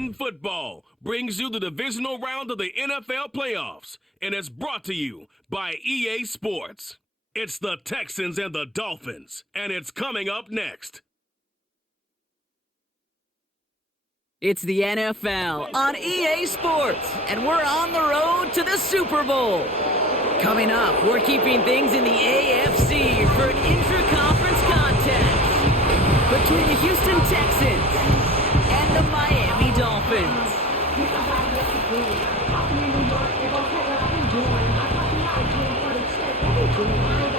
Madden Football brings you the divisional round of the NFL playoffs, and it's brought to you by EA Sports. It's the Texans and the Dolphins, and it's coming up next. It's the NFL on EA Sports, and we're on the road to the Super Bowl. Coming up, we're keeping things in the AFC for an intra-conference contest between the Houston Texans and the Miami Dolphins.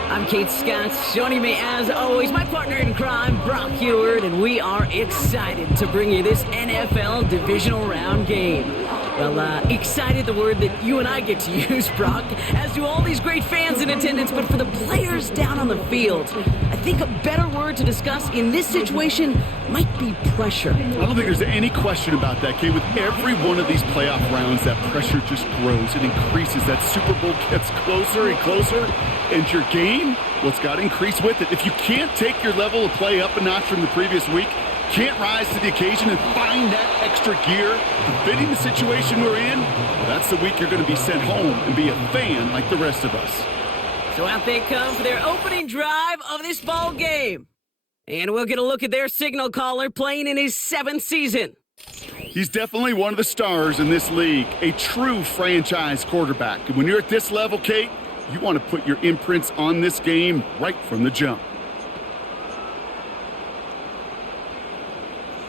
I'm Kate Scott, joining me as always, my partner in crime, Brock Heward, and we are excited to bring you this NFL Divisional Round game. Well, excited, the word that you and I get to use, Brock, as do all these great fans in attendance, but for the players down on the field, I think a better word to discuss in this situation might be pressure. I don't think there's any question about that, Kate. With every one of these playoff rounds, that pressure just grows. It increases. That Super Bowl gets closer and closer, and your game, well, it's got to increase with it. If you can't take your level of play up a notch from the previous week, can't rise to the occasion and find that extra gear fitting the situation we're in, well, that's the week you're going to be sent home and be a fan like the rest of us. So out they come for their opening drive of this ball game. And we'll get a look at their signal caller playing in his 7th season. He's definitely one of the stars in this league, a true franchise quarterback. And when you're at this level, Kate, you want to put your imprints on this game right from the jump.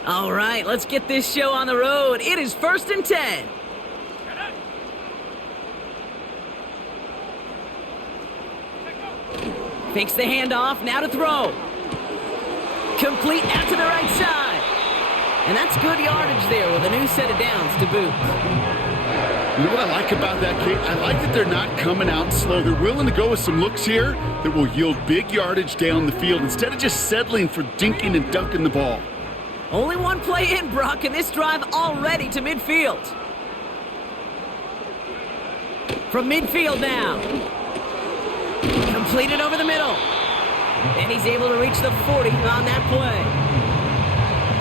All right, let's get this show on the road. It is 1st and 10. Fakes the handoff, now to throw. Complete out to the right side. And that's good yardage there with a new set of downs to boot. You know what I like about that, Kate? I like that they're not coming out slow. They're willing to go with some looks here that will yield big yardage down the field instead of just settling for dinking and dunking the ball. Only one play in, Brock, and this drive already to midfield. From midfield now. Completed over the middle. And he's able to reach the 40 on that play.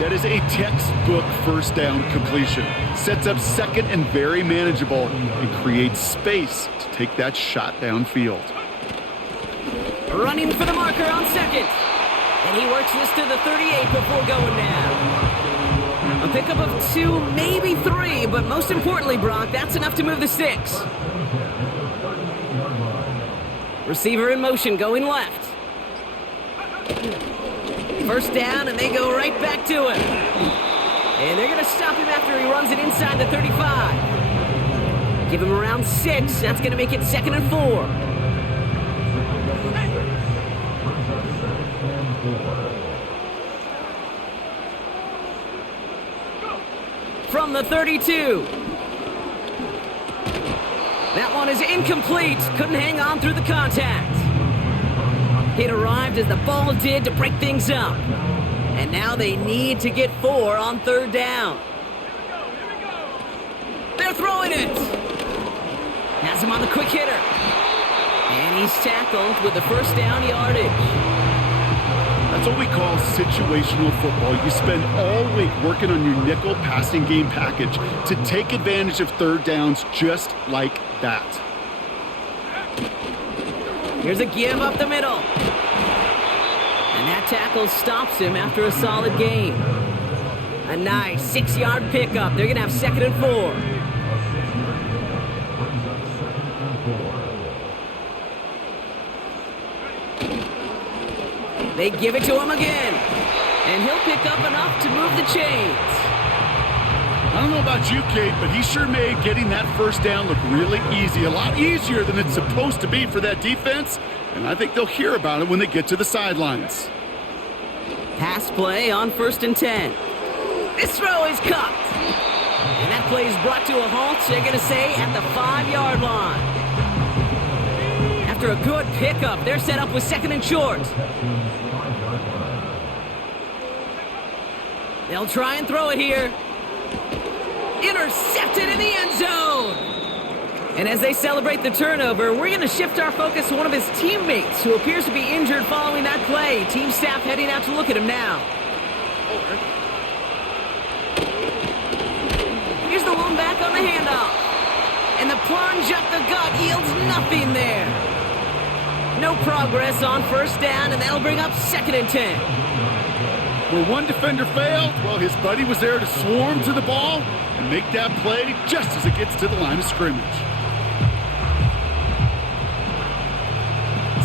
That is a textbook first down completion. Sets up second and very manageable and creates space to take that shot downfield. Running for the marker on second. And he works this to the 38 before going down. A pickup of 2, maybe 3, but most importantly, Brock, that's enough to move the 6. Receiver in motion, going left. First down, and they go right back to him. And they're going to stop him after he runs it inside the 35. Give him around 6. That's going to make it 2nd and 4. From the 32. That one is incomplete. Couldn't hang on through the contact. It arrived as the ball did to break things up. And now they need to get 4 on 3rd down. They're throwing it. Has him on the quick hitter. And he's tackled with the first down yardage. That's what we call situational football. You spend all week working on your nickel passing game package to take advantage of 3rd downs just like that. Here's a give up the middle. And that tackle stops him after a solid gain. A nice 6-yard pickup. They're going to have 2nd and 4. They give it to him again. And he'll pick up enough to move the chains. I don't know about you, Kate, but he sure made getting that first down look really easy. A lot easier than it's supposed to be for that defense. And I think they'll hear about it when they get to the sidelines. Pass play on 1st and 10. This throw is caught. And that play is brought to a halt, they're going to say, at the 5-yard line. After a good pickup, they're set up with 2nd and short. They'll try and throw it here. Intercepted in the end zone. And as they celebrate the turnover, we're going to shift our focus to one of his teammates who appears to be injured following that play. Team staff heading out to look at him now. thrown back on the handoff. And the plunge up the gut yields nothing there. No progress on first down, and that'll bring up 2nd and 10. Where one defender failed, well, his buddy was there to swarm to the ball and make that play just as it gets to the line of scrimmage.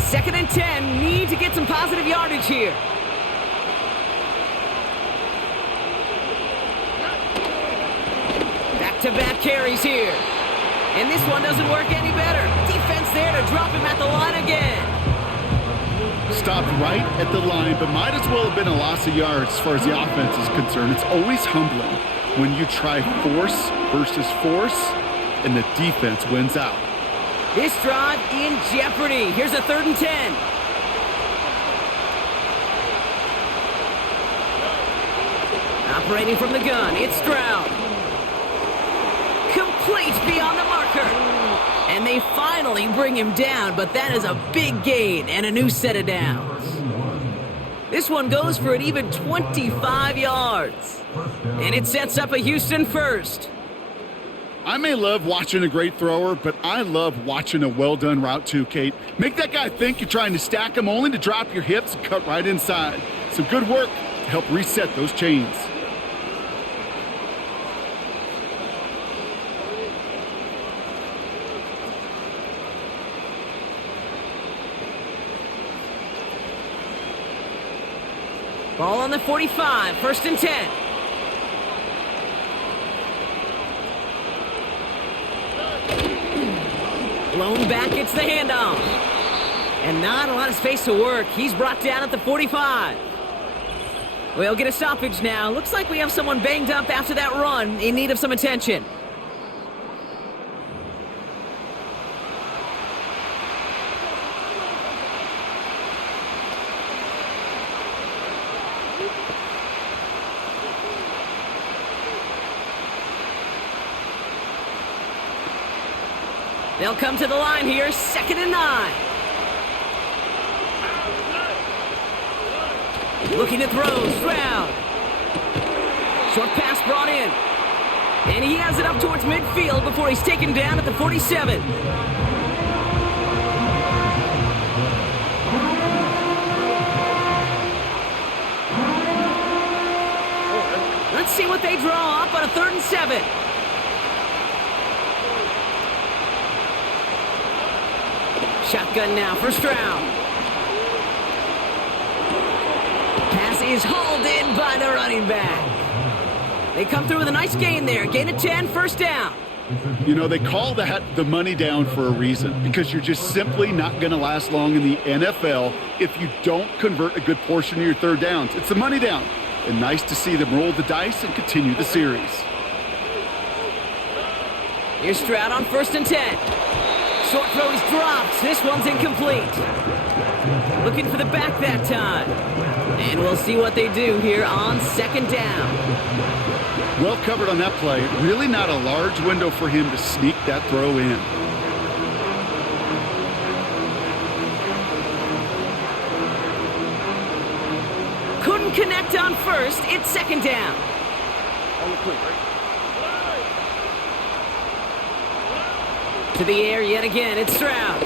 2nd and 10, need to get some positive yardage here. Back-to-back carries here. And this one doesn't work any better. Defense there to drop him at the line again. Stopped right at the line, but might as well have been a loss of yards as far as the offense is concerned. It's always humbling when you try force versus force, and the defense wins out. This drive in jeopardy. Here's a 3rd and 10. Operating from the gun, it's Stroud. Complete beyond the marker. And they finally bring him down, but that is a big gain and a new set of downs. This one goes for an even 25 yards. And it sets up a Houston first. I may love watching a great thrower, but I love watching a well-done route too, Kate. Make that guy think you're trying to stack him only to drop your hips and cut right inside. Some good work to help reset those chains. Ball on the 45, 1st and 10. Blown back, it's the handoff. And not a lot of space to work. He's brought down at the 45. We'll get a stoppage now. Looks like we have someone banged up after that run in need of some attention. They'll come to the line here, 2nd and 9. Looking to throw, Stroud. Short pass brought in. And he has it up towards midfield before he's taken down at the 47. Let's see what they draw up on a 3rd and 7. Shotgun now for Stroud. Pass is hauled in by the running back. They come through with a nice gain there. Gain of 10, 1st down. You know, they call that the money down for a reason, because you're just simply not going to last long in the NFL if you don't convert a good portion of your 3rd downs. It's the money down. And nice to see them roll the dice and continue the series. Here's Stroud on 1st and 10. Short throw is dropped. This one's incomplete. Looking for the back that time. And we'll see what they do here on 2nd down. Well covered on that play. Really not a large window for him to sneak that throw in. Couldn't connect on 1st. It's 2nd down. To the air yet again, it's Stroud.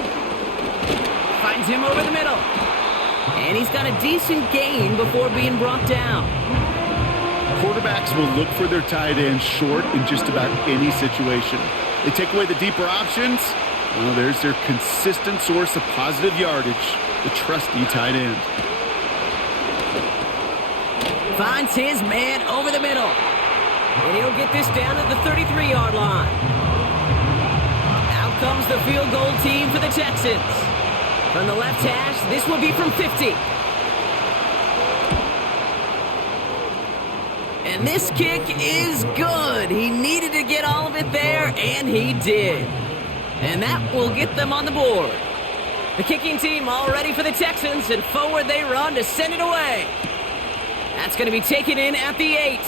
Finds him over the middle. And he's got a decent gain before being brought down. Quarterbacks will look for their tight end short in just about any situation. They take away the deeper options. Well, there's their consistent source of positive yardage, the trusty tight end. Finds his man over the middle. And he'll get this down at the 33-yard line. Out comes the field goal team for the Texans. From the left hash, this will be from 50. And this kick is good. He needed to get all of it there, and he did. And that will get them on the board. The kicking team all ready for the Texans, and forward they run to send it away. That's going to be taken in at the 8.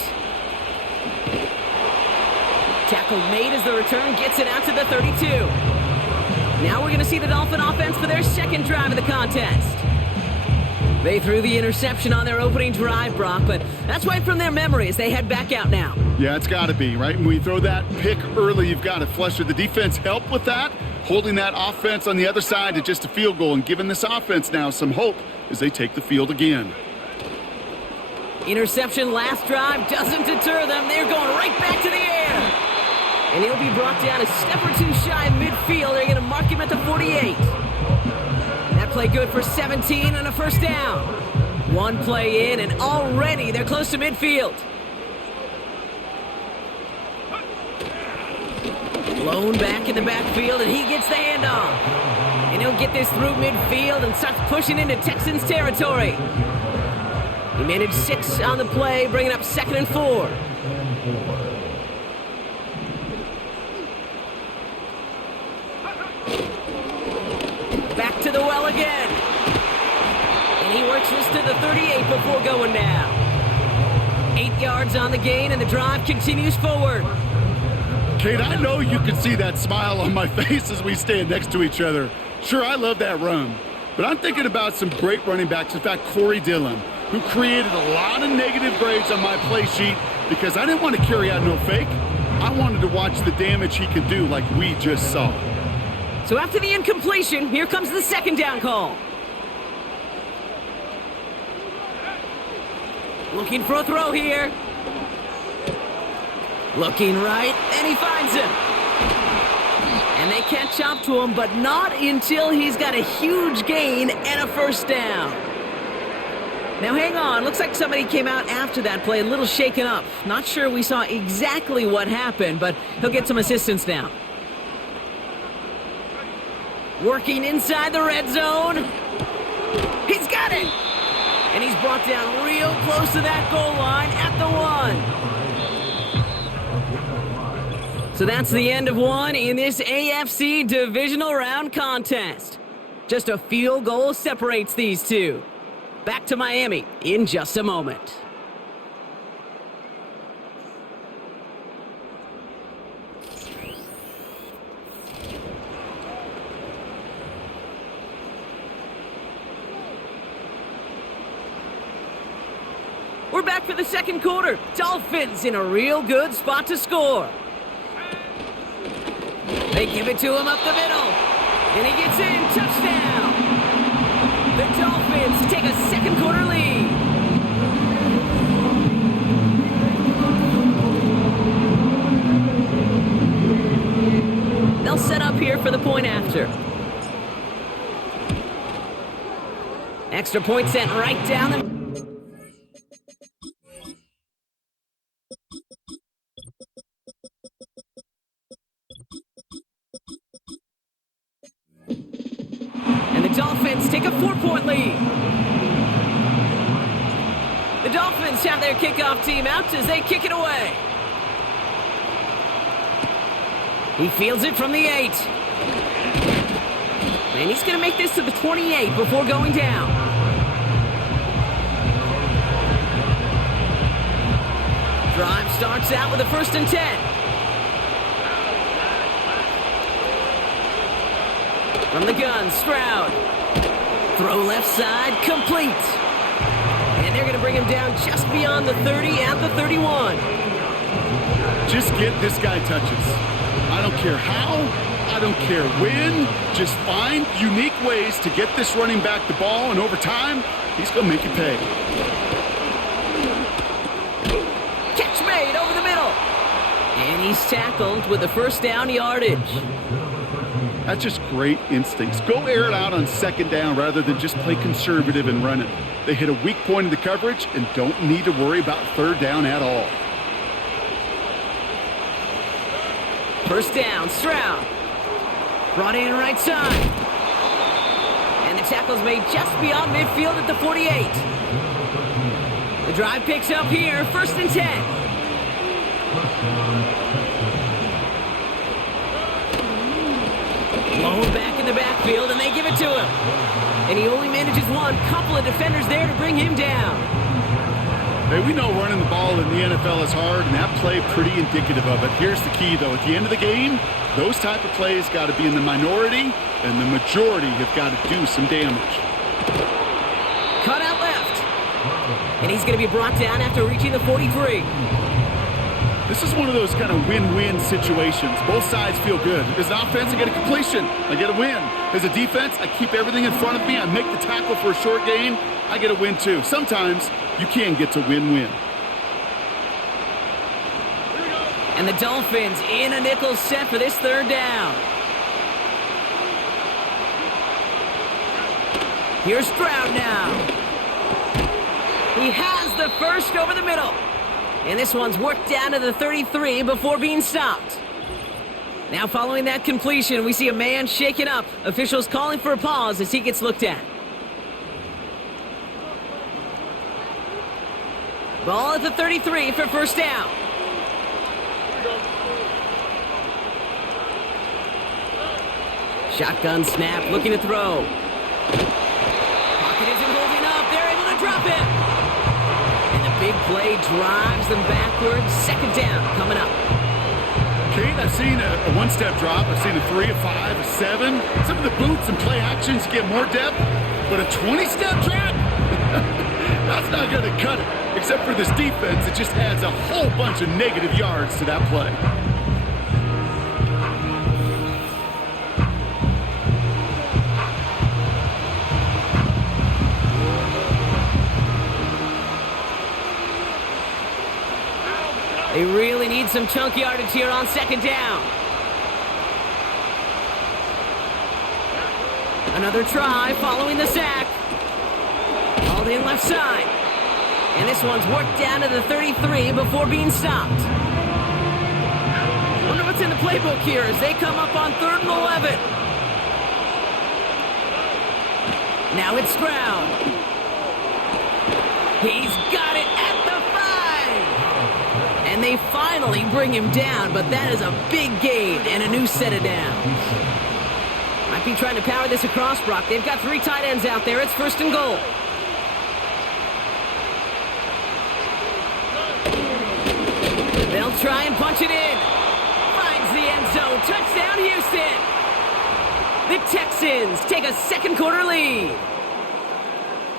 Tackle made as the return gets it out to the 32. Now we're going to see the Dolphin offense for their second drive of the contest. They threw the interception on their opening drive, Brock, but that's right from their memory as they head back out now. Yeah, it's got to be, right? When you throw that pick early, you've got to flush it. The defense helped with that, holding that offense on the other side to just a field goal and giving this offense now some hope as they take the field again. Interception last drive doesn't deter them. They're going right back to the air. And he'll be brought down a step or two shy of midfield. They're going to mark him at the 48. That play good for 17 and a first down. One play in, and already they're close to midfield. Blown back in the backfield, and he gets the handoff. And he'll get this through midfield and starts pushing into Texans territory. He managed 6 on the play, bringing up 2nd and 4. Back to the well again. And he works this to the 38 before going down. 8 yards on the gain, and the drive continues forward. Kate, I know you can see that smile on my face as we stand next to each other. Sure, I love that run. But I'm thinking about some great running backs. In fact, Corey Dillon, who created a lot of negative grades on my play sheet because I didn't want to carry out no fake. I wanted to watch the damage he could do like we just saw. So after the incompletion, here comes the 2nd down call. Looking for a throw here. Looking right, and he finds him. And they catch up to him, but not until he's got a huge gain and a first down. Now hang on, looks like somebody came out after that play a little shaken up. Not sure we saw exactly what happened, but he'll get some assistance now. Working inside the red zone. He's got it! And he's brought down real close to that goal line at the 1. So that's the end of one in this AFC Divisional Round contest. Just a field goal separates these two. Back to Miami in just a moment. We're back for the second quarter. Dolphins in a real good spot to score. They give it to him up the middle. And he gets in. Touchdown. The Dolphins take a second quarter lead. They'll set up here for the point after. Extra point sent right down the... Dolphins take a 4-point lead. The Dolphins have their kickoff team out as they kick it away. He fields it from the 8. And he's going to make this to the 28 before going down. Drive starts out with a 1st and 10. From the gun, Stroud. Throw left side, complete. And they're going to bring him down just beyond the 30 at the 31. Just get this guy touches. I don't care how, I don't care when. Just find unique ways to get this running back the ball, and over time, he's going to make you pay. Catch made over the middle. And he's tackled with the first down yardage. That's just great instincts. Go air it out on 2nd down rather than just play conservative and run it. They hit a weak point in the coverage and don't need to worry about 3rd down at all. First down, Stroud. Brought in right side. And the tackle's made just beyond midfield at the 48. The drive picks up here, 1st and 10. Blown back in the backfield, and they give it to him. And he only manages one. Couple of defenders there to bring him down. Hey, we know running the ball in the NFL is hard, and that play pretty indicative of it. Here's the key, though. At the end of the game, those type of plays got to be in the minority, and the majority have got to do some damage. Cut out And he's going to be brought down after reaching the 43. This is one of those kind of win-win situations. Both sides feel good. As an offense, I get a completion. I get a win. As a defense, I keep everything in front of me. I make the tackle for a short gain. I get a win too. Sometimes you can get to win-win. And the Dolphins in a nickel set for this third down. Here's Stroud now. He has the first over the middle. And this one's worked down to the 33 before being stopped. Now following that completion, we see a man shaken up. Officials calling for a pause as he gets looked at. Ball at the 33 for first down. Shotgun snap, looking to throw. Pocket isn't holding up. They're able to drop it. And the big play drives them backwards. Second down coming up. Kate, I've seen a one-step drop. I've seen a 3, a 5, a 7. Some of the boots and play actions get more depth. But a 20-step drop? That's not going to cut it. Except for this defense, it just adds a whole bunch of negative yards to that play. They really need some chunk yardage here on second down. Another try following the sack. Hauled in left side. And this one's worked down to the 33 before being stopped. Wonder what's in the playbook here as they come up on 3rd and 11. Now it's Stroud. He's got it at the 5. And they finally bring him down, but that is a big gain and a new set of downs. Might be trying to power this across, Brock. They've got 3 tight ends out there. It's 1st and goal. They'll try and punch it in. Finds the end zone. Touchdown, Houston. The Texans take a second quarter lead.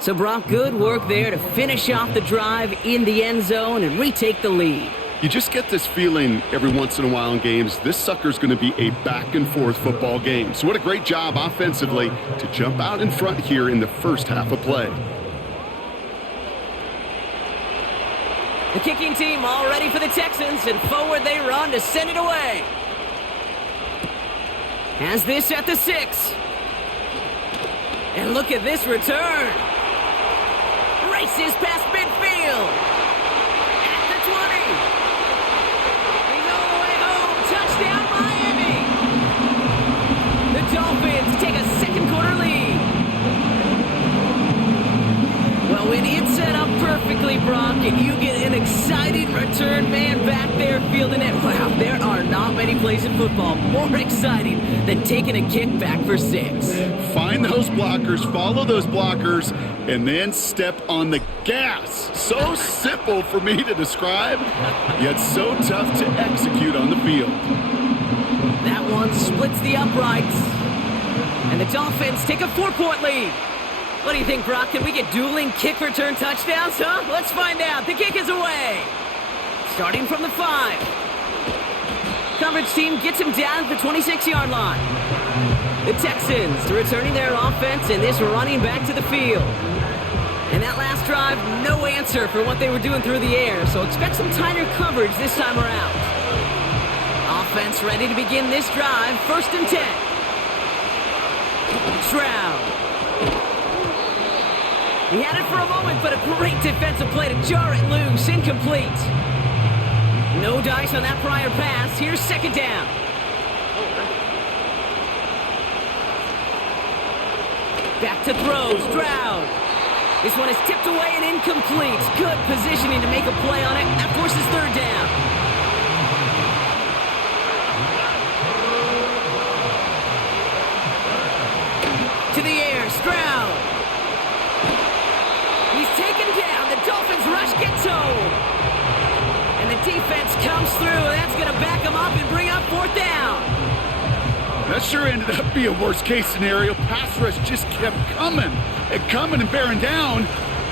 So, Brock, good work there to finish off the drive in the end zone and retake the lead. You just get this feeling every once in a while in games, this sucker's going to be a back-and-forth football game. So what a great job offensively to jump out in front here in the first half of play. The kicking team all ready for the Texans, and forward they run to send it away. Has this at the 6. And look at this return. Races past midfield. At the 20. He's all the way home. Touchdown, Miami. The Dolphins take a second quarter lead. Well, when it's set up perfectly, Brock, and you get an exciting return man back there fielding it, wow, there are not many plays in football more exciting than taking a kick back for 6. Find those blockers, follow those blockers, and then step on the gas. So simple for me to describe, yet so tough to execute on the field. That one splits the uprights. And the Dolphins take a 4-point lead. What do you think, Brock? Can we get dueling kick return touchdowns, huh? Let's find out. The kick is away. Starting from the 5. Coverage team gets him down at the 26-yard line. The Texans returning their offense and this running back to the field. And that last drive, no answer for what they were doing through the air, so expect some tighter coverage this time around. Offense ready to begin this drive, 1st and 10. Stroud. He had it for a moment, but a great defensive play to jar it loose. Incomplete. No dice on that prior pass. Here's second down. Back to throw. Stroud. This one is tipped away and incomplete. Good positioning to make a play on it. That forces third down. To the air. Stroud. He's taken down. The Dolphins rush gets home. And the defense comes through. That's going to back him up and bring up 4th down. That sure ended up being a worst-case scenario. Pass rush just kept coming and bearing down.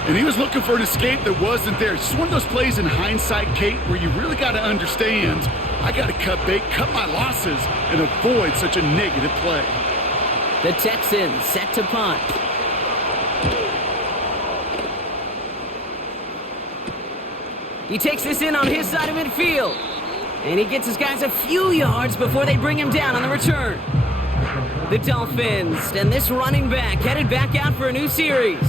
And he was looking for an escape that wasn't there. It's just one of those plays in hindsight, Kate, where you really got to understand, I got to cut bait, cut my losses, and avoid such a negative play. The Texans set to punt. He takes this in on his side of midfield. And he gets his guys a few yards before they bring him down on the return. The Dolphins and this running back headed back out for a new series.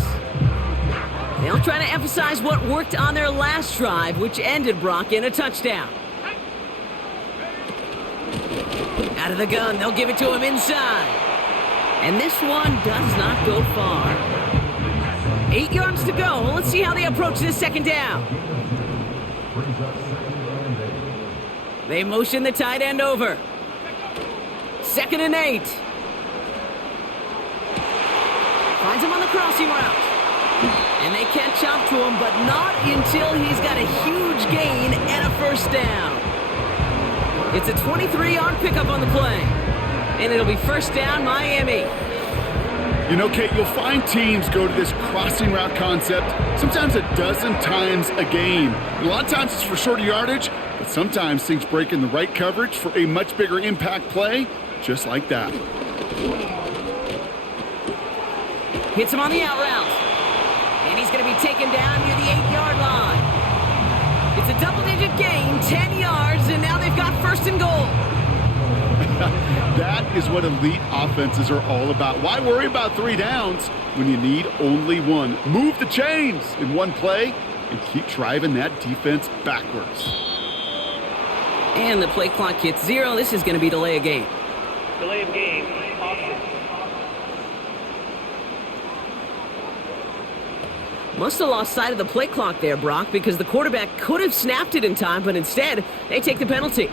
They'll try to emphasize what worked on their last drive, which ended, Brock, in a touchdown. Out of the gun, they'll give it to him inside. And this one does not go far. 8 yards to go. Well, let's see how they approach this second down. They motion the tight end over. 2nd and 8. Finds him on the crossing route. And they catch up to him, but not until he's got a huge gain and a first down. It's a 23-yard pickup on the play. And it'll be first down, Miami. You know, Kate, you'll find teams go to this crossing route concept sometimes a dozen times a game. And a lot of times it's for shorter yardage, but sometimes things break in the right coverage for a much bigger impact play, just like that. Hits him on the out route. And he's going to be taken down near the 8-yard line. It's a double-digit gain, 10 yards, and now they've got first and goal. That is what elite offenses are all about. Why worry about 3 downs when you need only one? Move the chains in one play and keep driving that defense backwards. And the play clock hits 0. This is going to be delay of game. Delay of game, option. Must have lost sight of the play clock there, Brock, because the quarterback could have snapped it in time, but instead, they take the penalty.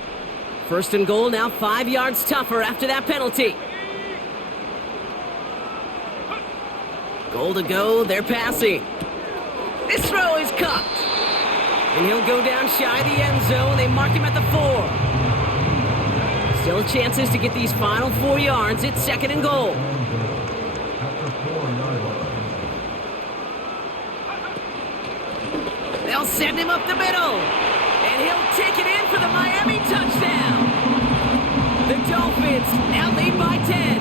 First and goal, now 5 yards tougher after that penalty. Goal to go, they're passing. This throw is caught. And he'll go down shy of the end zone. They mark him at the 4. Still chances to get these final 4 yards. It's 2nd and goal. They'll send him up the middle. And he'll take it in for the Miami touchdown. The Dolphins now lead by 10.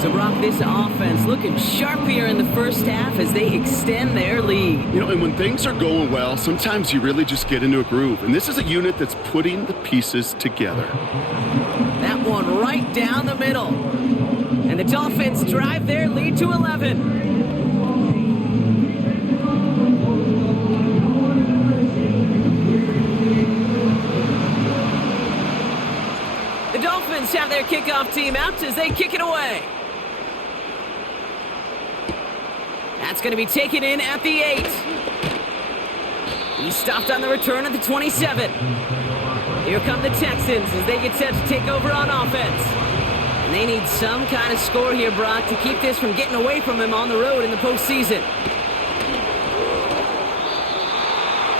So, Brock, this offense looking sharp here in the first half as they extend their lead. You know, and when things are going well, sometimes you really just get into a groove. And this is a unit that's putting the pieces together. That one right down the middle. And the Dolphins drive their lead to 11. The Dolphins have their kickoff team out as they kick it away. That's going to be taken in at the 8. He's stopped on the return at the 27. Here come the Texans as they get set to take over on offense. And they need some kind of score here, Brock, to keep this from getting away from them on the road in the postseason.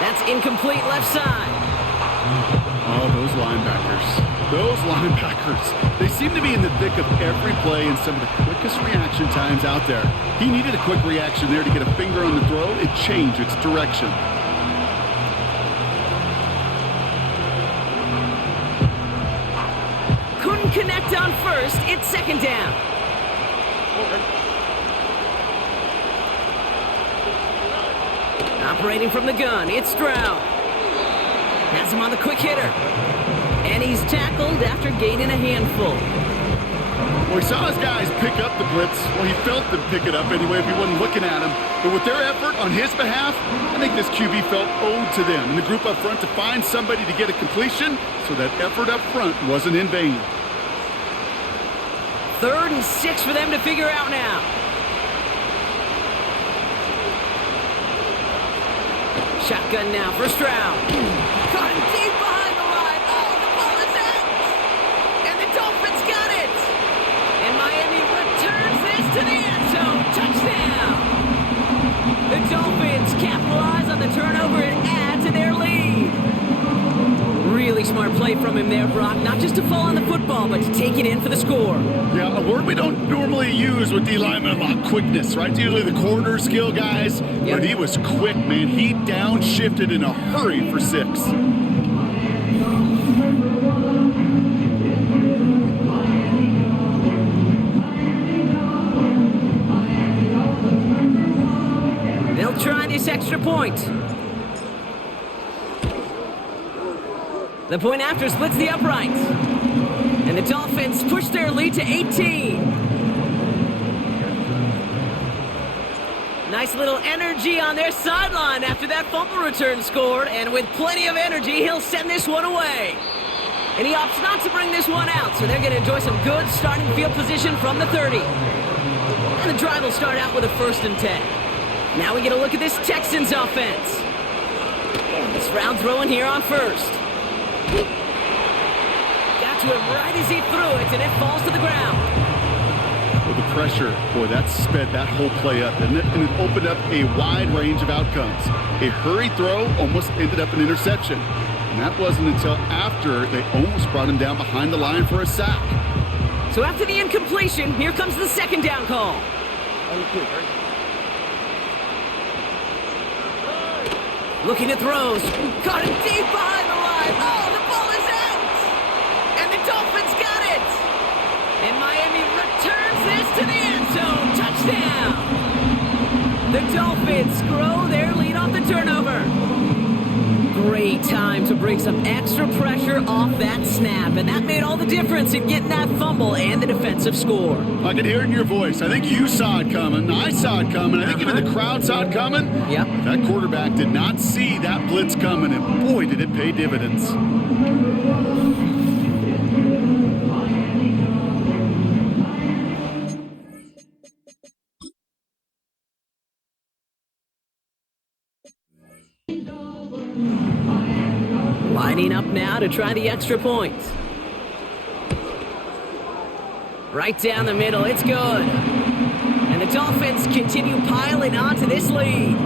That's incomplete left side. Oh, those linebackers. Those linebackers. They seem to be in the thick of every play and some of the quickest reaction times out there. He needed a quick reaction there to get a finger on the throw and change its direction. Couldn't connect on first. It's 2nd down. Operating from the gun, it's Stroud. Has him on the quick hitter. And he's tackled after gaining a handful. Well, he saw his guys pick up the blitz. Well, he felt them pick it up anyway if he wasn't looking at him. But with their effort on his behalf, I think this QB felt owed to them and the group up front to find somebody to get a completion, so that effort up front wasn't in vain. 3rd and 6 for them to figure out now. Shotgun now for Stroud. Caught him deep behind the line. Oh, the ball is out. And the Dolphins got it. And Miami returns this to the end zone. Touchdown. The Dolphins capitalize on the turnover and add to their lead. Really smart play from him there. there, Brock. Not just to fall on the football, but to take it in for the score. Yeah, a word we don't normally use with D linemen a lot, quickness, right? Usually the corner skill guys, but he was quick, man. He downshifted in a hurry for 6. They'll try this extra point. The point after splits the uprights. And the Dolphins push their lead to 18. Nice little energy on their sideline after that fumble return scored. And with plenty of energy, he'll send this one away. And he opts not to bring this one out, so they're going to enjoy some good starting field position from the 30. And the drive will start out with a 1st and 10. Now we get a look at this Texans offense. This round throwing here on 1st. Got to him right as he threw it, and it falls to the ground. With the pressure, boy, that sped that whole play up, didn't it? And it opened up a wide range of outcomes. A hurried throw almost ended up an interception. And that wasn't until after they almost brought him down behind the line for a sack. So after the incompletion, here comes the 2nd down call. Looking at throws. Caught him deep behind the line. Oh, the ball is out! And the Dolphins got it! And Miami returns this to the end zone. Touchdown! The Dolphins grow their lead off the turnover. Great time to bring some extra pressure off that snap. And that made all the difference in getting that fumble and the defensive score. I can hear it in your voice. I think you saw it coming. I saw it coming. I think even the crowd saw it coming. Yep. That quarterback did not see that blitz coming, and boy, did it pay dividends. Lining up now to try the extra point. Right down the middle, it's good. And the Dolphins continue piling onto this lead.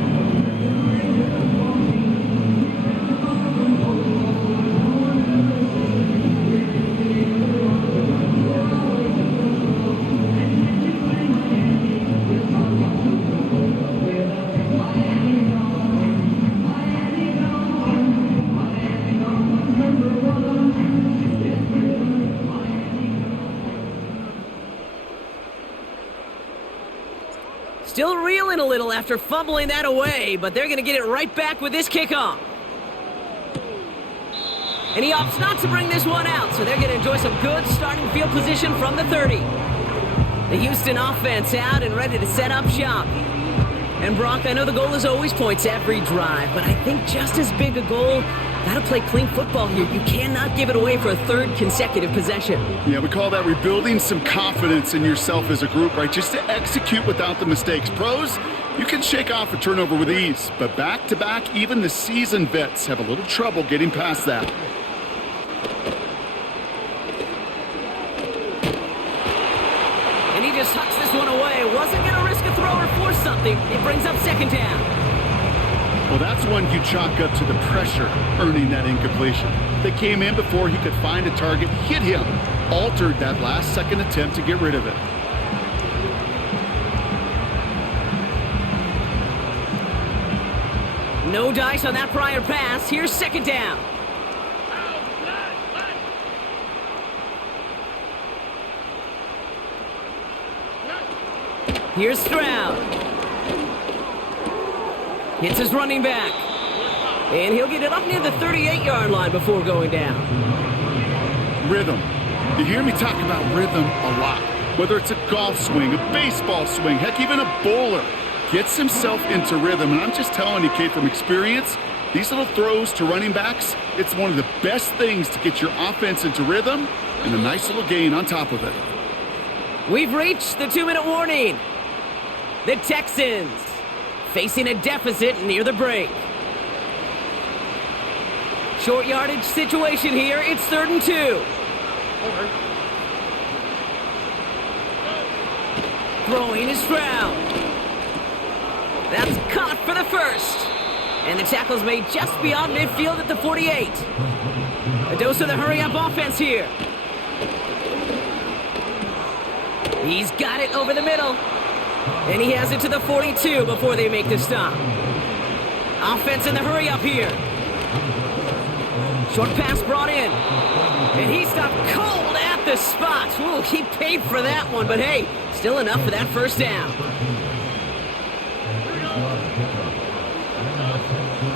Still reeling a little after fumbling that away, but they're going to get it right back with this kickoff. And he opts not to bring this one out, so they're going to enjoy some good starting field position from the 30. The Houston offense out and ready to set up shop. And Brock, I know the goal is always points every drive, but I think just as big a goal, gotta play clean football here. You cannot give it away for a 3rd consecutive possession. Yeah, we call that rebuilding some confidence in yourself as a group, right? Just to execute without the mistakes. Pros, you can shake off a turnover with ease, but back-to-back, even the seasoned vets have a little trouble getting past that. And he just tucks this one away. Wasn't gonna risk a throw or force something. It brings up 2nd down. Well, that's one you chalk up to the pressure earning that incompletion. They came in before he could find a target, hit him, altered that last-second attempt to get rid of it. No dice on that prior pass. Here's 2nd down. Here's Stroud. Hits his running back. And he'll get it up near the 38-yard line before going down. Rhythm. You hear me talk about rhythm a lot. Whether it's a golf swing, a baseball swing, heck, even a bowler gets himself into rhythm. And I'm just telling you, Kate, from experience, these little throws to running backs, it's one of the best things to get your offense into rhythm and a nice little gain on top of it. We've reached the 2-minute warning. The Texans facing a deficit near the break. Short yardage situation here. It's 3rd and 2. Throwing is Stroud. That's caught for the 1st. And the tackle's made just beyond midfield at the 48. A dose of the hurry-up offense here. He's got it over the middle. And he has it to the 42 before they make the stop. Offense in the hurry-up here. Short pass brought in. And he stopped cold at the spot. Ooh, he paid for that one, but hey, still enough for that first down.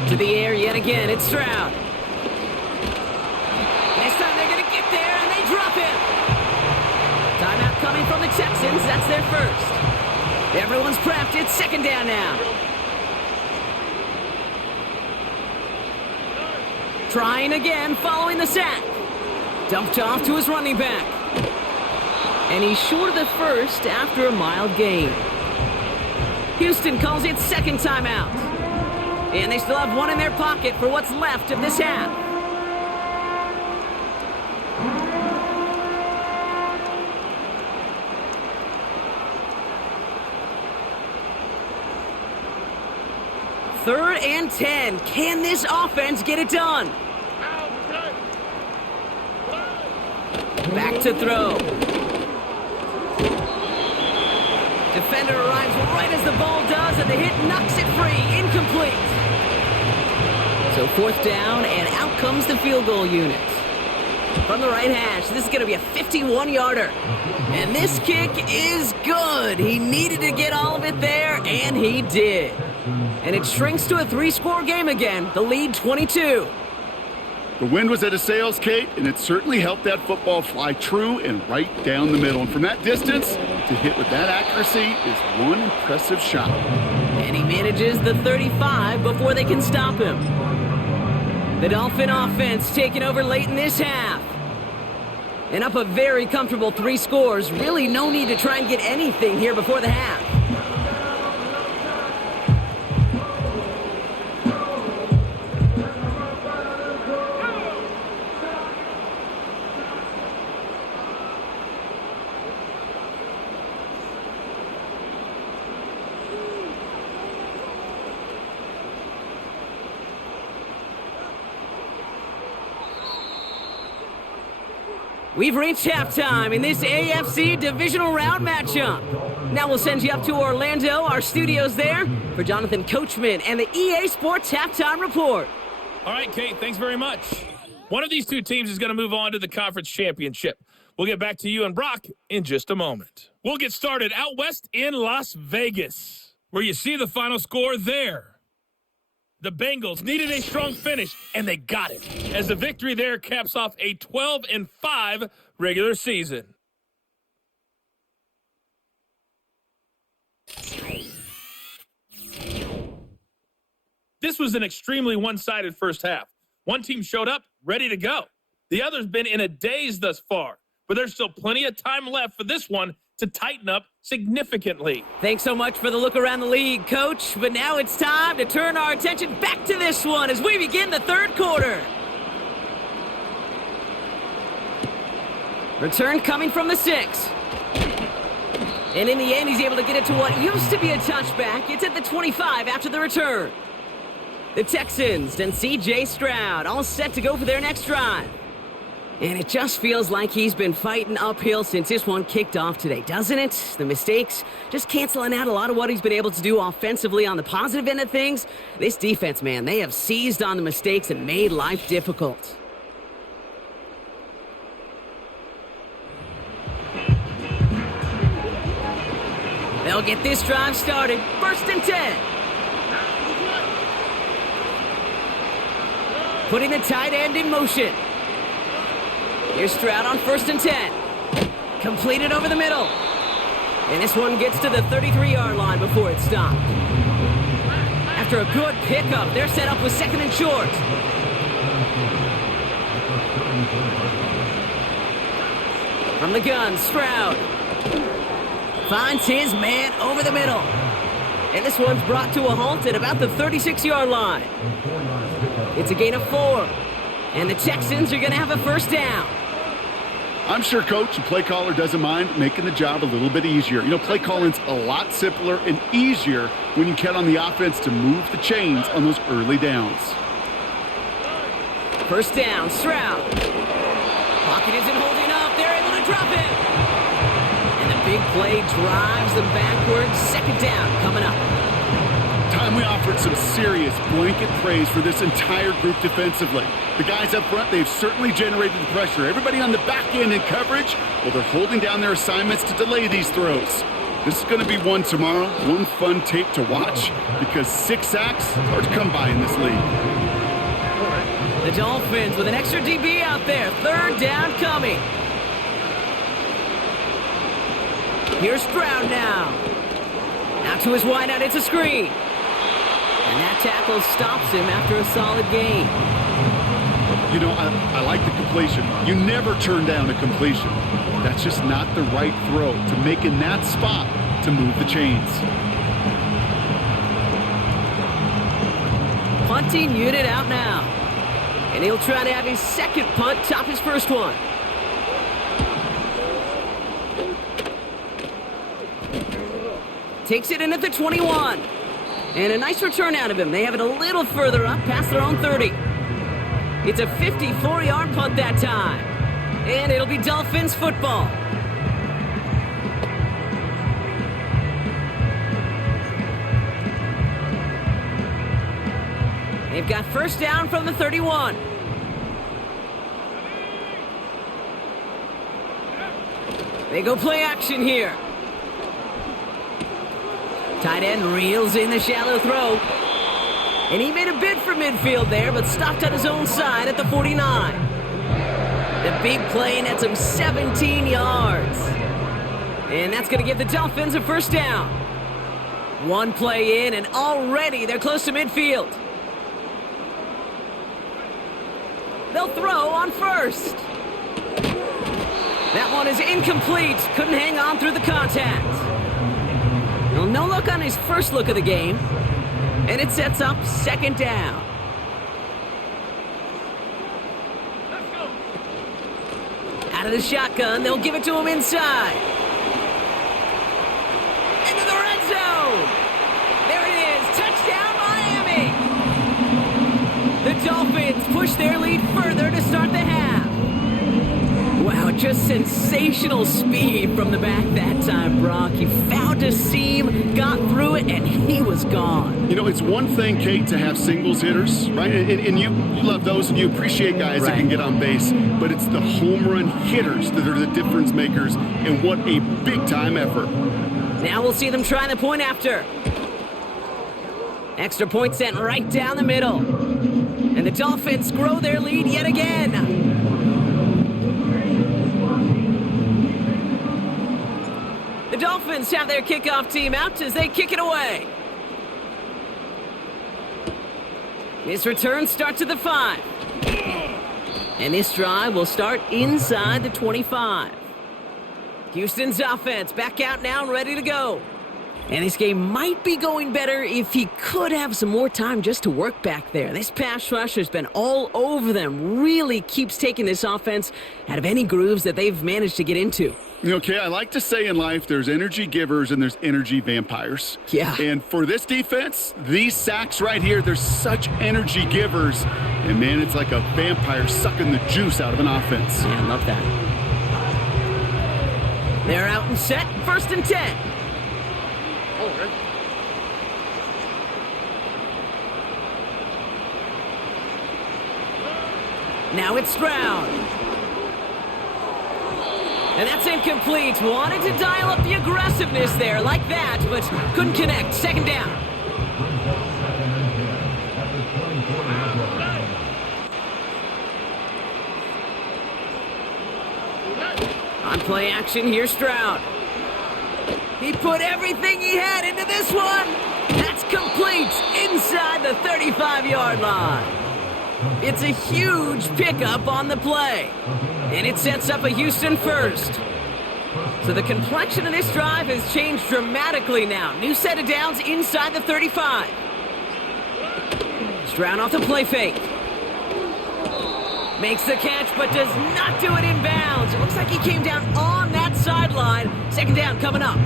To the air yet again, it's Stroud. This time they're going to get there, and they drop him. Timeout coming from the Texans. That's their first. Everyone's prepped. It's second down now. Trying again following the sack. Dumped off to his running back. And he's short of the first after a mild gain. Houston calls it second timeout. And they still have one in their pocket for what's left of this half. Third and 10. Can this offense get it done? Back to throw. Defender arrives right as the ball does, and the hit knocks it free. Incomplete. So fourth down, and out comes the field goal unit. From the right hash, this is going to be a 51-yarder. And this kick is good. He needed to get all of it there, and he did. And it shrinks to a 3-score game again, the lead 22. The wind was at his sails, Kate, and it certainly helped that football fly true and right down the middle. And from that distance, to hit with that accuracy is one impressive shot. And he manages the 35 before they can stop him. The Dolphin offense taking over late in this half. And up a very comfortable 3 scores. Really no need to try and get anything here before the half. We've reached halftime in this AFC Divisional Round matchup. Now we'll send you up to Orlando, our studios there, for Jonathan Coachman and the EA Sports Halftime Report. All right, Kate, thanks very much. One of these two teams is going to move on to the conference championship. We'll get back to you and Brock in just a moment. We'll get started out west in Las Vegas, where you see the final score there. The Bengals needed a strong finish, and they got it, as the victory there caps off a 12-5 regular season. This was an extremely one-sided first half. One team showed up, ready to go. The other's been in a daze thus far, but there's still plenty of time left for this one to tighten up significantly. Thanks so much for the look around the league, Coach. But now it's time to turn our attention back to this one as we begin the third quarter. Return coming from the 6. And in the end, he's able to get it to what used to be a touchback. It's at the 25 after the return. The Texans and C.J. Stroud all set to go for their next drive. And it just feels like he's been fighting uphill since this one kicked off today, doesn't it? The mistakes just canceling out a lot of what he's been able to do offensively on the positive end of things. This defense, man, they have seized on the mistakes and made life difficult. They'll get this drive started. First and 10. Putting the tight end in motion. Here's Stroud on first and 10. Completed over the middle. And this one gets to the 33-yard line before it's stopped. After a good pickup, they're set up with second and short. From the gun, Stroud finds his man over the middle. And this one's brought to a halt at about the 36-yard line. It's a gain of 4. And the Texans are going to have a first down. I'm sure coach and play caller doesn't mind making the job a little bit easier. You know, play calling's a lot simpler and easier when you count on the offense to move the chains on those early downs. First down, Stroud. Pocket isn't holding up. They're able to drop it. And the big play drives them backwards. Second down coming up. Time we offered some serious blanket praise for this entire group defensively. The guys up front, they've certainly generated the pressure. Everybody on the back end in coverage, well, they're holding down their assignments to delay these throws. This is going to be one tomorrow, one fun tape to watch, because 6 sacks, it's hard to come by in this league. The Dolphins with an extra DB out there. Third down coming. Here's Stroud now. Out to his wideout, it's a screen. And that tackle stops him after a solid gain. You know, I like the completion. You never turn down a completion. That's just not the right throw to make in that spot to move the chains. Punting unit out now. And he'll try to have his second punt top his first one. Takes it in at the 21. And a nice return out of him. They have it a little further up past their own 30. It's a 54-yard punt that time. And it'll be Dolphins football. They've got first down from the 31. They go play action here. Tight end reels in the shallow throw. And he made a bid for midfield there, but stopped on his own side at the 49. The big play nets him 17 yards. And that's going to give the Dolphins a first down. One play in, and already they're close to midfield. They'll throw on first. That one is incomplete. Couldn't hang on through the contact. Well, no look on his first look of the game. And it sets up second down. Let's go. Out of the shotgun, they'll give it to him inside. Into the red zone. There it is. Touchdown, Miami. The Dolphins push their lead further to start the half. Wow, just sensational speed from the back that time, Brock. He found a seam, got through it, and he was gone. You know, it's one thing, Kate, to have singles hitters, right? And you love those, and you appreciate guys that can get on base. But it's the home run hitters that are the difference makers, and what a big-time effort. Now we'll see them try the point after. Extra point sent right down the middle. And the Dolphins grow their lead yet again. The Dolphins have their kickoff team out as they kick it away. This return starts at the 5. And this drive will start inside the 25. Houston's offense back out now and ready to go. And this game might be going better if he could have some more time just to work back there. This pass rush has been all over them. Really keeps taking this offense out of any grooves that they've managed to get into. Okay, I like to say in life there's energy givers and there's energy vampires. Yeah. And for this defense, these sacks right here, they're such energy givers. And man, it's like a vampire sucking the juice out of an offense. Yeah, I love that. They're out and set. First and 10. Now it's Stroud. And that's incomplete. Wanted to dial up the aggressiveness there like that, but couldn't connect. Second down. On play action, here's Stroud. He put everything he had into this one. That's complete inside the 35-yard line. It's a huge pickup on the play. And it sets up a Houston first. So the complexion of this drive has changed dramatically now. New set of downs inside the 35. Stroud off the play fake. Makes the catch, but does not do it in bounds. It looks like he came down on that sideline. Second down coming up.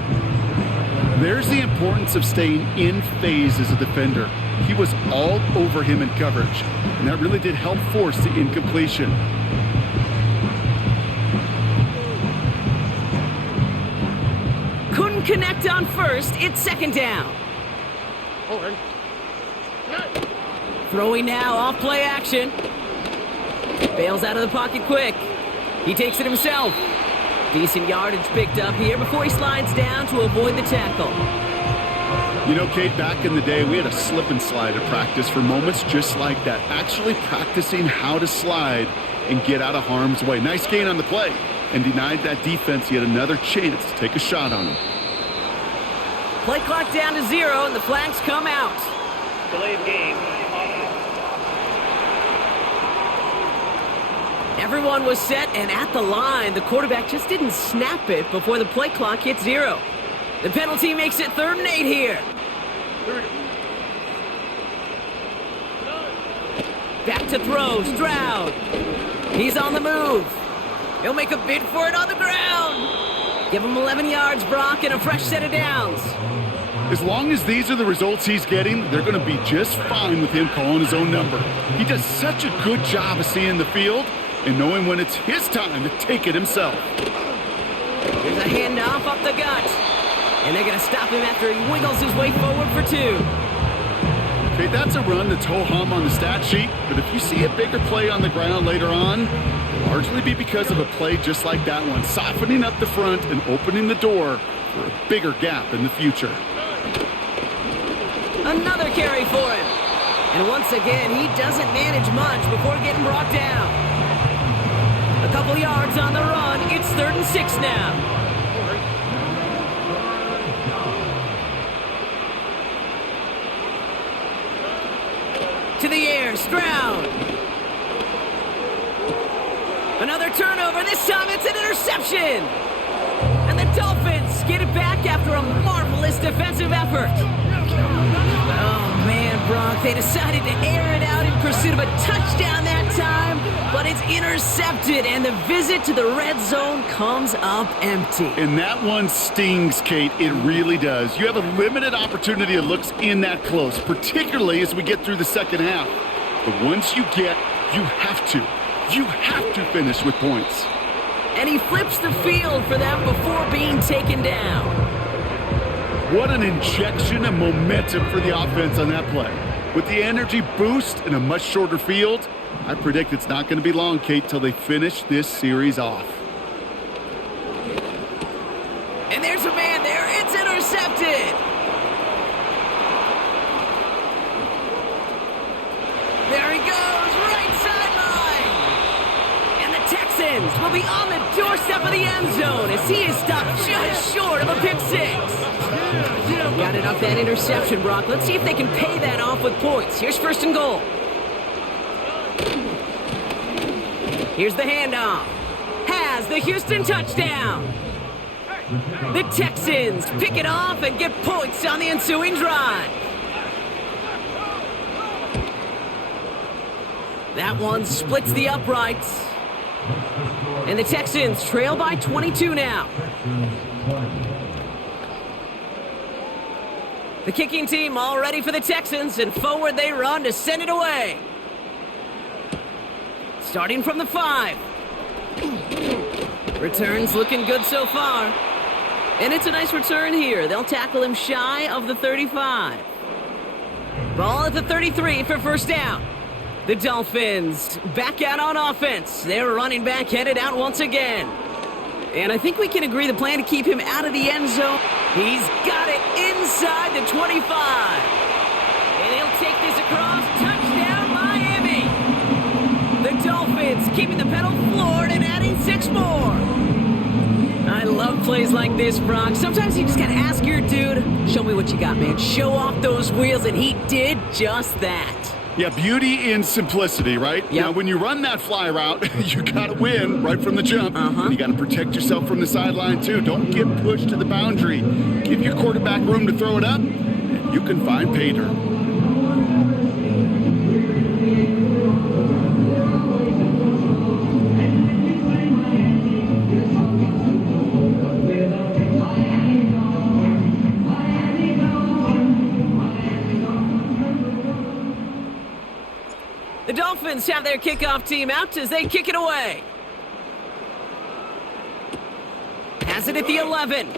There's the importance of staying in phase as a defender. He was all over him in coverage, and that really did help force the incompletion. Couldn't connect on first. It's second down. Throwing now, off play action. Bails out of the pocket quick. He takes it himself. Decent yardage picked up here before he slides down to avoid the tackle. You know, Kate, back in the day, we had a slip and slide at practice for moments just like that. Actually practicing how to slide and get out of harm's way. Nice gain on the play, and denied that defense yet another chance to take a shot on him. Play clock down to 0, and the flags come out. Delay of game. Everyone was set and at the line. The quarterback just didn't snap it before the play clock hit 0. The penalty makes it 3rd and 8 here. Back to throw, Stroud. He's on the move. He'll make a bid for it on the ground. Give him 11 yards, Brock, and a fresh set of downs. As long as these are the results he's getting, they're going to be just fine with him calling his own number. He does such a good job of seeing the field and knowing when it's his time to take it himself. There's a handoff up the gut. And they're going to stop him after he wiggles his way forward for 2. Okay, that's a run that's ho-hum on the stat sheet, but if you see a bigger play on the ground later on, it'll largely be because of a play just like that one, softening up the front and opening the door for a bigger gap in the future. Another carry for him. And once again, he doesn't manage much before getting brought down. A couple yards on the run. It's 3rd and 6 now. To the air, Stroud. Another turnover. This time it's an interception. And the Dolphins get it back after a marvelous defensive effort. Oh, man, Brock, they decided to air it out in pursuit of a touchdown that time, but it's intercepted, and the visit to the red zone comes up empty. And that one stings, Kate. It really does. You have a limited opportunity that looks in that close, particularly as we get through the second half. But once you get, you have to finish with points. And he flips the field for them before being taken down. What an injection of momentum for the offense on that play. With the energy boost and a much shorter field, I predict it's not going to be long, Kate, till they finish this series off. And there's a man there. It's intercepted. There he goes, right sideline. And the Texans will be on the doorstep of the end zone as he is stopped just short of a pick 6. Got it off that interception, Brock. Let's see if they can pay that off with points. Here's 1st and goal. Here's the handoff. Has the Houston touchdown. The Texans pick it off and get points on the ensuing drive. That one splits the uprights. And the Texans trail by 22 now. The kicking team all ready for the Texans, and forward they run to send it away. Starting from the 5. Returns looking good so far. And it's a nice return here. They'll tackle him shy of the 35. Ball at the 33 for 1st down. The Dolphins back out on offense. Their running back headed out once again. And I think we can agree the plan to keep him out of the end zone. He's got it inside the 25. And he'll take this across. Touchdown, Miami. The Dolphins keeping the pedal floored and adding 6 more. I love plays like this, Brock. Sometimes you just got to ask your dude, show me what you got, man. Show off those wheels, and he did just that. Yeah, beauty in simplicity, right? Yep. Now, when you run that fly route, you got to win right from the jump. You got to protect yourself from the sideline, too. Don't get pushed to the boundary. Give your quarterback room to throw it up, and you can find pay dirt. Dolphins have their kickoff team out as they kick it away. Has it at the 11.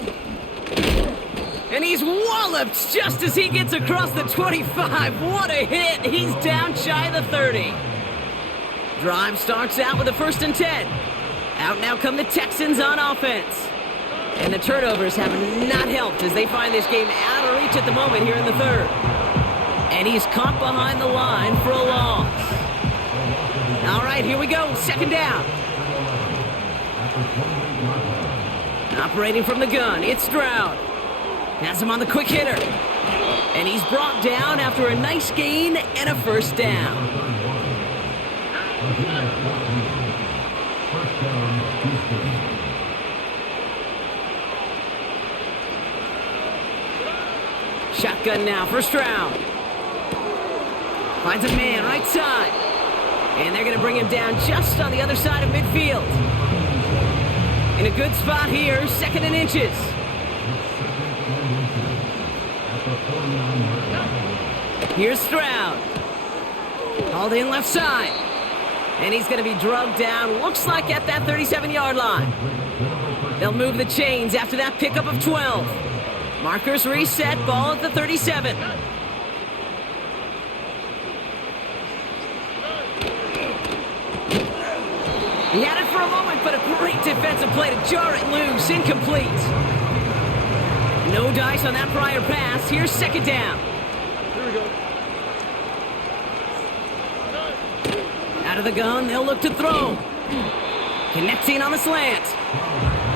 And he's walloped just as he gets across the 25. What a hit. He's down shy of the 30. Drive starts out with a 1st and 10. Out now come the Texans on offense. And the turnovers have not helped as they find this game out of reach at the moment here in the 3rd. And he's caught behind the line for a loss. All right, here we go. 2nd down. Operating from the gun, it's Stroud. Has him on the quick hitter. And he's brought down after a nice gain and a 1st down. Shotgun now for Stroud. Finds a man right side. And they're going to bring him down just on the other side of midfield. In a good spot here, 2nd and inches. Here's Stroud. Hauled in left side. And he's going to be drugged down, looks like at that 37-yard line. They'll move the chains after that pickup of 12. Markers reset, ball at the 37. He had it for a moment, but a great defensive play to jar it loose. Incomplete. No dice on that prior pass. Here's 2nd down. Here we go. Out of the gun, they'll look to throw. Connecting on the slant.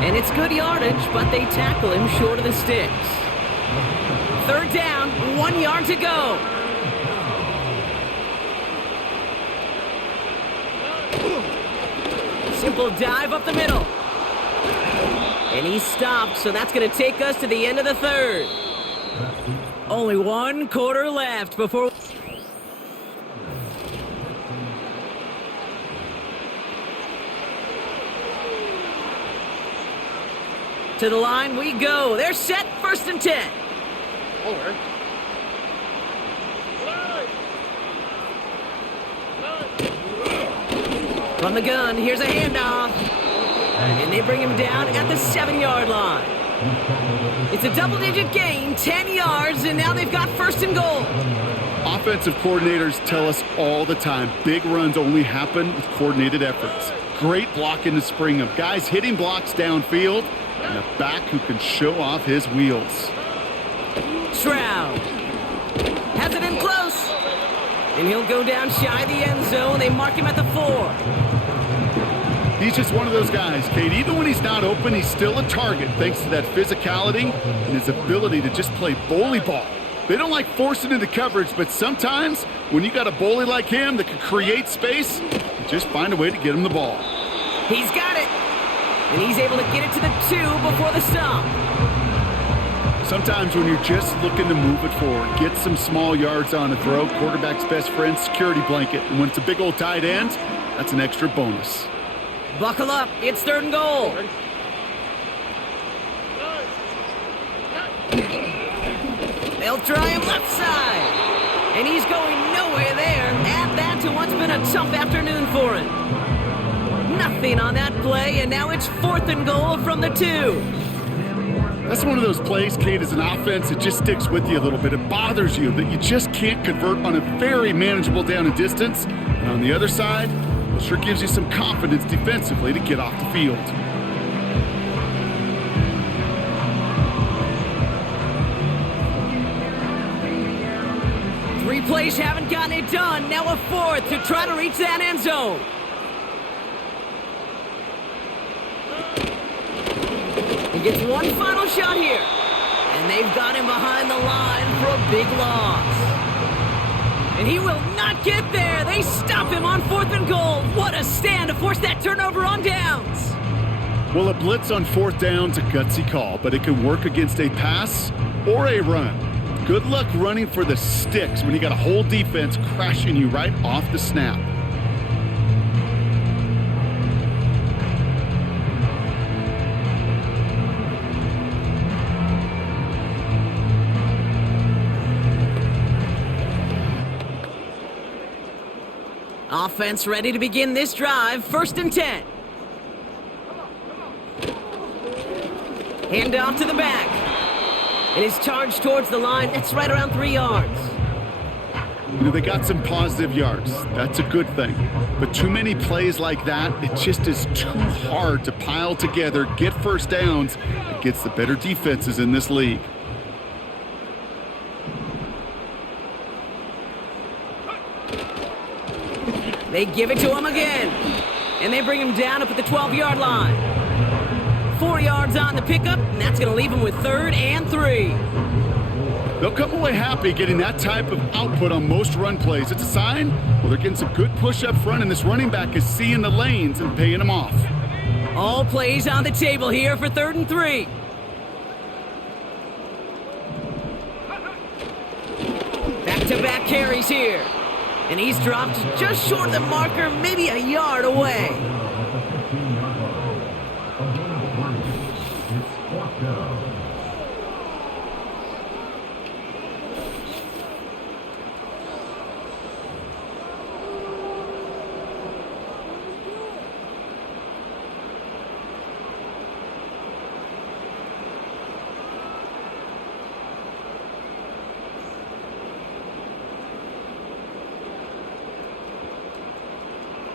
And it's good yardage, but they tackle him short of the sticks. 3rd down, 1 yard to go. Simple dive up the middle. And he stopped, so that's going to take us to the end of the 3rd. Only 1 quarter left before... To the line we go. They're set, 1st and 10. Over. From the gun, here's a handoff. And they bring him down at the 7-yard line. It's a double-digit gain, 10 yards, and now they've got 1st and goal. Offensive coordinators tell us all the time, big runs only happen with coordinated efforts. Great block in the spring of guys hitting blocks downfield, and a back who can show off his wheels. Stroud has it in close. And he'll go down shy of the end zone. They mark him at the 4. He's just one of those guys, Kate. Even when he's not open, he's still a target thanks to that physicality and his ability to just play bully ball. They don't like forcing into coverage, but sometimes when you got a bully like him that can create space, you just find a way to get him the ball. He's got it. And he's able to get it to the 2 before the stop. Sometimes when you're just looking to move it forward, get some small yards on a throw, quarterback's best friend, security blanket. And when it's a big old tight end, that's an extra bonus. Buckle up. It's 3rd and goal. They'll try him left side. And he's going nowhere there. Add that to what's been a tough afternoon for him. Nothing on that play, and now it's 4th and goal from the 2. That's one of those plays, Kate, as an offense, it just sticks with you a little bit. It bothers you that you just can't convert on a very manageable down and distance. And on the other side, it sure gives you some confidence defensively to get off the field. Three plays haven't gotten it done. Now a 4th to try to reach that end zone. He gets one final shot here. And they've got him behind the line for a big loss. And he will not get there. They stop him on 4th and goal. What a stand to force that turnover on downs. Well, a blitz on 4th down's a gutsy call, but it can work against a pass or a run. Good luck running for the sticks when you got a whole defense crashing you right off the snap. Offense ready to begin this drive. 1st and 10. Hand off to the back. And his charge towards the line. That's right around 3 yards. You know, they got some positive yards. That's a good thing. But too many plays like that, it just is too hard to pile together, get first downs against the better defenses in this league. They give it to him again. And they bring him down up at the 12-yard line. 4 yards on the pickup, and that's going to leave him with 3rd and 3. They'll come away happy getting that type of output on most run plays. It's a sign, well, they're getting some good push up front, and this running back is seeing the lanes and paying them off. All plays on the table here for 3rd and 3. Back-to-back carries here. And he's dropped just short of the marker, maybe a yard away.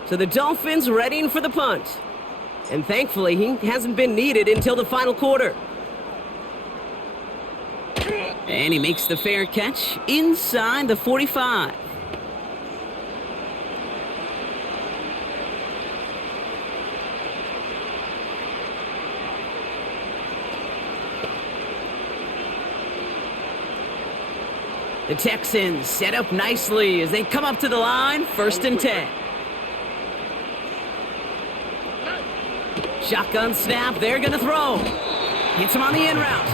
So the Dolphins readying for the punt. And thankfully, he hasn't been needed until the final quarter. And he makes the fair catch inside the 45. The Texans set up nicely as they come up to the line, 1st and 10. Shotgun snap, they're going to throw. Hits him on the in route.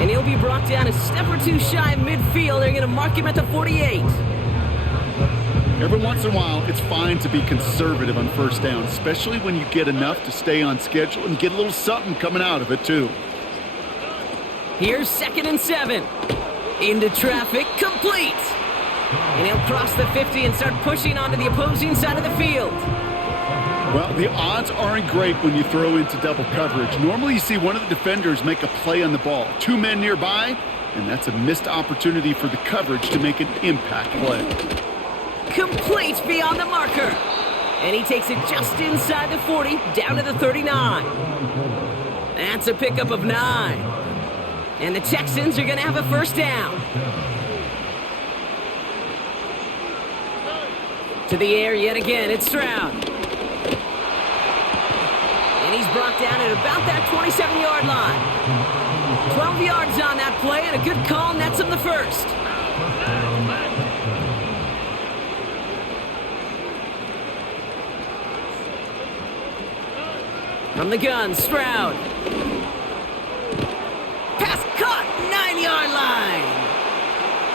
And he'll be brought down a step or two shy of midfield. They're going to mark him at the 48. Every once in a while, it's fine to be conservative on 1st down, especially when you get enough to stay on schedule and get a little something coming out of it, too. Here's 2nd and 7. Into traffic, complete. And he'll cross the 50 and start pushing onto the opposing side of the field. Well, the odds aren't great when you throw into double coverage. Normally you see one of the defenders make a play on the ball. 2 men nearby, and that's a missed opportunity for the coverage to make an impact play. Complete beyond the marker. And he takes it just inside the 40, down to the 39. That's a pickup of 9. And the Texans are going to have a 1st down. To the air yet again, it's Stroud. And he's brought down at about that 27-yard line. 12 yards on that play, and a good call nets him the 1st. From the gun, Stroud. Pass caught, 9-yard line.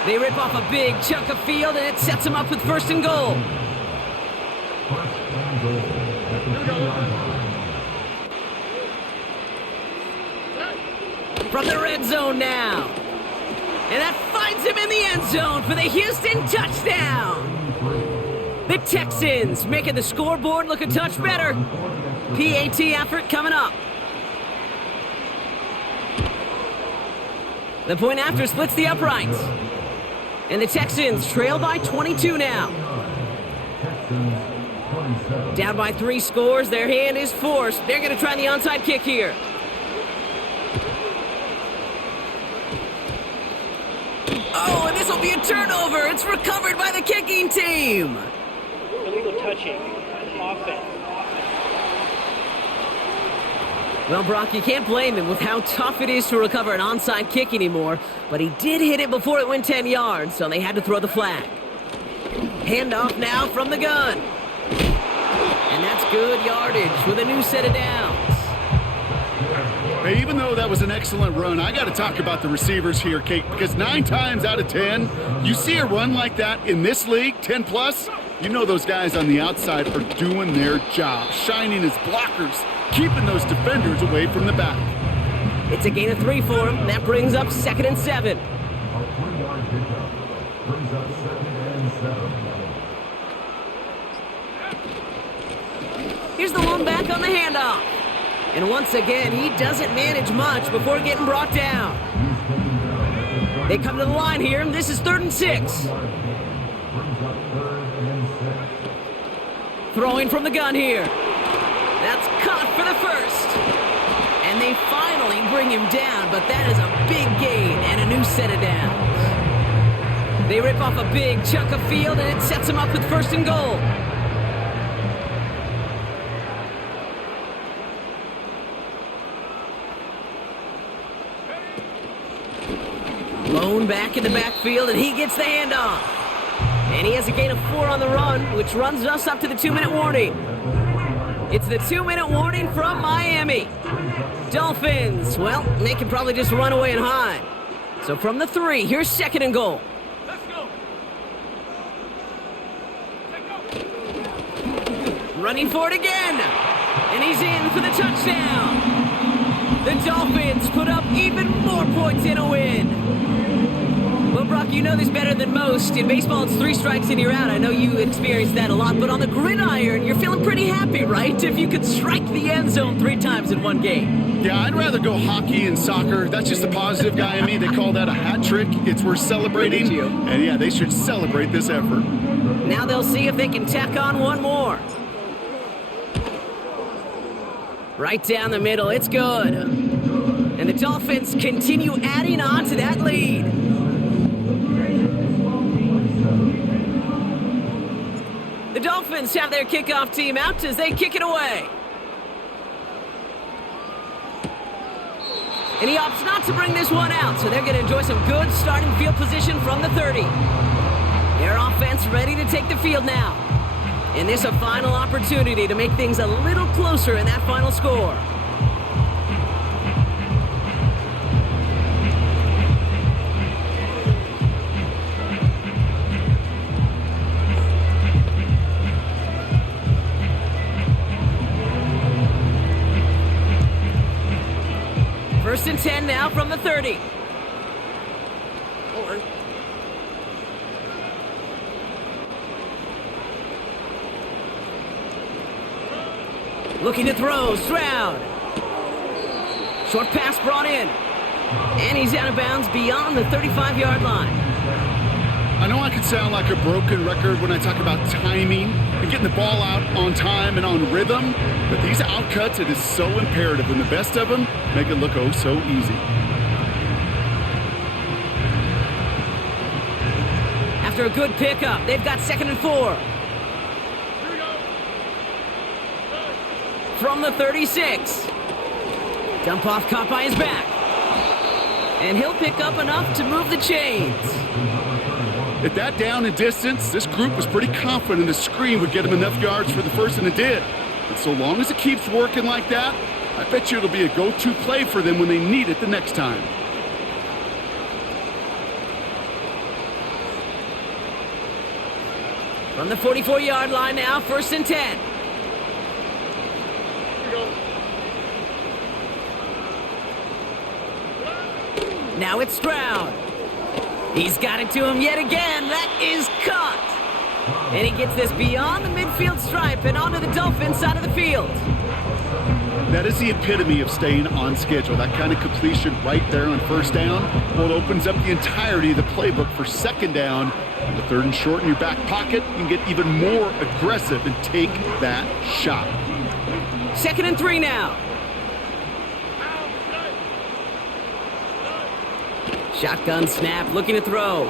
They rip off a big chunk of field, and it sets him up with 1st and goal. From the red zone now. And that finds him in the end zone for the Houston touchdown. The Texans making the scoreboard look a touch better. PAT effort coming up. The point after splits the uprights. And the Texans trail by 22 now. Down by 3 scores, their hand is forced. They're going to try the onside kick here. Oh, and this will be a turnover. It's recovered by the kicking team. Illegal touching. Offense. Well, Brock, you can't blame him with how tough it is to recover an onside kick anymore, but he did hit it before it went 10 yards, so they had to throw the flag. Handoff now from the gun. And that's good yardage with a new set of downs. Hey, even though that was an excellent run, I got to talk about the receivers here, Kate, because 9 times out of 10, you see a run like that in this league, 10 plus, you know those guys on the outside are doing their job, shining as blockers, keeping those defenders away from the back. It's a gain of 3 for him. That brings up 2nd and 7. Here's the lone back on the handoff. And once again, he doesn't manage much before getting brought down. They come to the line here, and this is 3rd and 6. Throwing from the gun here. That's caught for the first. And they finally bring him down, but that is a big gain and a new set of downs. They rip off a big chunk of field, and it sets them up with 1st and goal. Lone back in the backfield, and he gets the handoff. And he has a gain of 4 on the run, which runs us up to the 2-minute warning. It's the 2-minute warning from Miami. Dolphins, well, they can probably just run away and hide. So from the 3, here's 2nd and goal. Let's go. Running for it again. And he's in for the touchdown. The Dolphins put up even more points in a win. Well, Brock, you know this better than most. In baseball, it's 3 strikes and you're out. I know you experienced that a lot, but on the gridiron, you're feeling pretty happy, right? If you could strike the end zone 3 times in one game. Yeah, I'd rather go hockey and soccer. That's just the positive guy in me. They call that a hat trick. It's worth celebrating. And yeah, they should celebrate this effort. Now they'll see if they can tack on one more. Right down the middle, it's good. And the Dolphins continue adding on to that lead. The Dolphins have their kickoff team out as they kick it away. And he opts not to bring this one out, so they're going to enjoy some good starting field position from the 30. Their offense ready to take the field now. And this a final opportunity to make things a little closer in that final score. First and 10 now from the 30. Over. Looking to throw, Stroud. Short pass brought in. And he's out of bounds beyond the 35-yard line. I know I can sound like a broken record when I talk about timing and getting the ball out on time and on rhythm, but these outcuts, it is so imperative, and the best of them make it look oh so easy. After a good pickup, they've got 2nd and 4. From the 36. Dump off caught by his back. And he'll pick up enough to move the chains. At that down and distance, this group was pretty confident the screen would get him enough yards for the first, and it did. But so long as it keeps working like that, I bet you it'll be a go-to play for them when they need it the next time. From the 44-yard line now, 1st and 10. Now it's Stroud. He's got it to him yet again. That is caught. And he gets this beyond the midfield stripe and onto the Dolphins side of the field. That is the epitome of staying on schedule. That kind of completion right there on 1st down. Well, it opens up the entirety of the playbook for 2nd down. The 3rd and short in your back pocket, you can get even more aggressive and take that shot. 2nd and 3 now. Shotgun snap, looking to throw.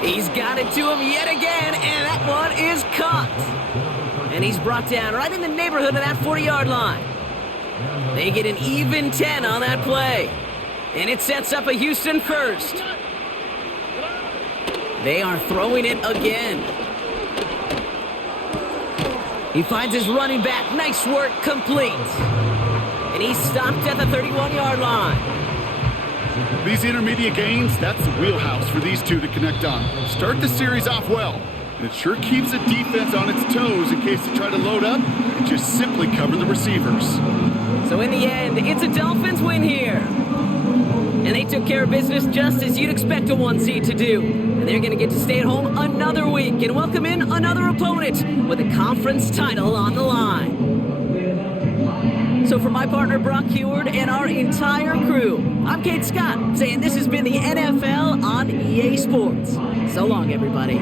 He's got it to him yet again, and that one is caught. And he's brought down right in the neighborhood of that 40-yard line. They get an even 10 on that play. And it sets up a Houston first. They are throwing it again. He finds his running back. Nice work, complete. And he's stopped at the 31-yard line. These intermediate gains, that's the wheelhouse for these two to connect on. Start the series off well, and it sure keeps the defense on its toes in case they try to load up and just simply cover the receivers. So in the end, it's a Dolphins win here. And they took care of business just as you'd expect a 1 seed to do. And they're going to get to stay at home another week. week and welcome in another opponent with a conference title on the line. So for my partner Brock Heward and our entire crew, I'm Kate Scott, saying this has been the NFL on EA Sports. So long, everybody.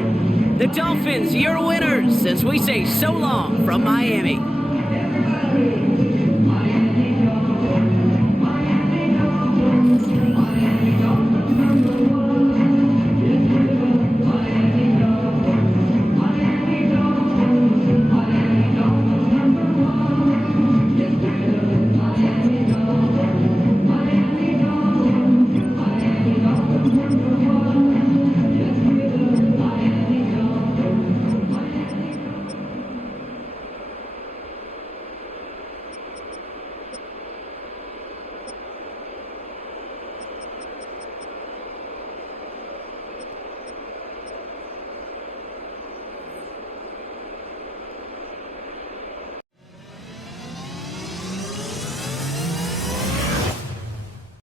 The Dolphins, your winners, as we say so long from Miami.